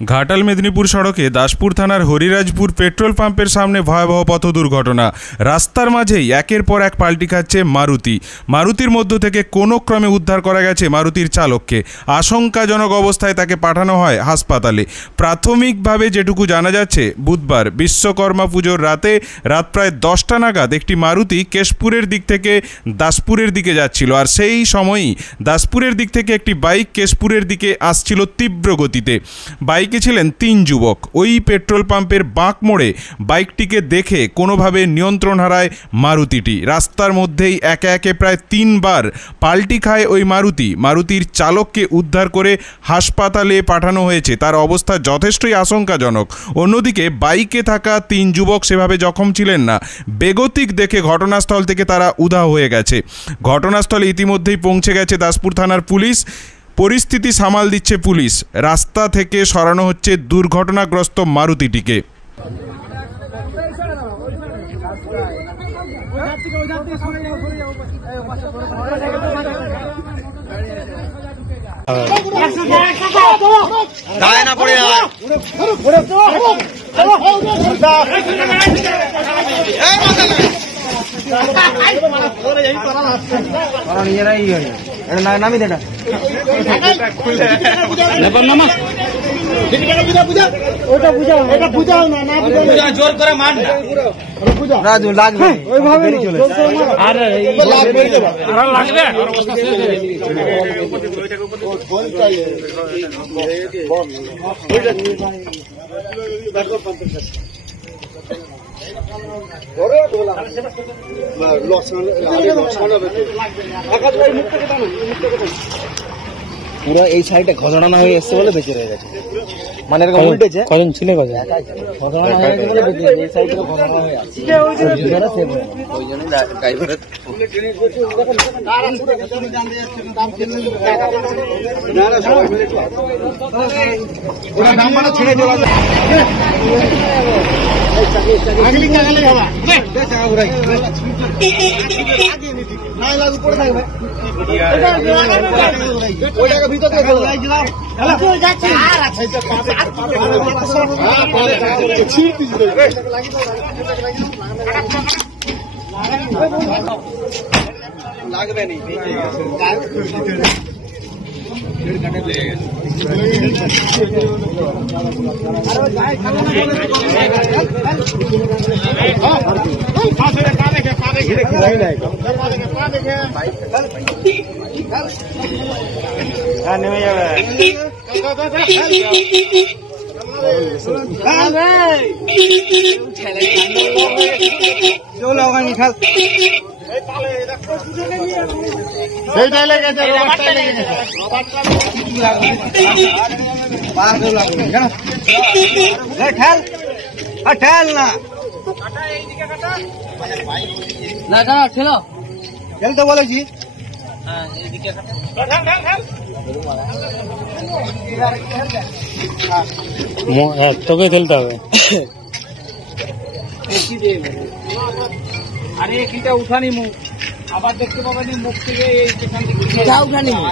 ঘাটাল মেদিনীপুর সড়কে দাসপুর থানার হরিরাজপুর পেট্রোল পাম্পের সামনে ভয়াবহ পথ দুর্ঘটনা। রাস্তার মাঝেই একের পর এক পাল্টি খাচ্ছে মারুতির মধ্য থেকে কোনো ক্রমে উদ্ধার করা গেছে মারুতির চালককে। আশঙ্কাজনক অবস্থায় তাকে পাঠানো হয় হাসপাতালে। প্রাথমিকভাবে যেটুকু জানা যাচ্ছে, বুধবার বিশ্বকর্মা পুজোর রাত প্রায় 10টা নাগাদ একটি মারুতি কেশপুরের দিক থেকে দাসপুরের দিকে যাচ্ছিল, আর সেই সময়ই দাসপুরের দিক থেকে একটি বাইক কেশপুরের দিকে আসছিল তীব্র গতিতে। বাইকে ছিলেন 3 যুবক। ওই পেট্রোল পাম্পের বাঁক মোড়ে বাইকটিকে দেখে কোনোভাবে নিয়ন্ত্রণ হারায় মারুতিটি। রাস্তার মধ্যেই একে একে প্রায় 3 বার পাল্টি খায় ওই মারুতির চালককে উদ্ধার করে হাসপাতালে পাঠানো হয়েছে। তার অবস্থা যথেষ্টই আশঙ্কাজনক। অন্যদিকে বাইকে থাকা 3 যুবক সেভাবে জখম ছিলেন না। বেগতিক দেখে ঘটনাস্থল থেকে তারা উধাও হয়ে গেছে। ঘটনাস্থলে ইতিমধ্যেই পৌঁছে গেছে দাসপুর থানার পুলিশ। পরিস্থিতি সামাল দিচ্ছে পুলিশ। রাস্তা থেকে সরানো হচ্ছে দুর্ঘটনাগ্রস্ত মারুতিটিকে। নামি দেখা জোর করে মার না লাগবে ওইভাবে পুরো এই সাইডে ঘটনা না হয়ে এসছে বলে বেঁচে রয়ে গেছে। মানে এরকম উল্টেছে কজন ছিল ঘটনা না হয়ে বলে বেঁচে এই সাইডে ঘটনা হয়ে আছে। ওই জন্য ড্রাইভারের ওরা নাম্বারটা ছেড়ে চলে যায়। লাগবে নেই নেমে যাবে চলো ওখানে খাল সেইটাই লেগেছে ঠেল না ঠেল তো বলেছি। তোকে খেলতে হবে। আরে কিটা উঠানি মুখ আবার দেখতে পাবেন মুখ থেকে উঠানি মুখ।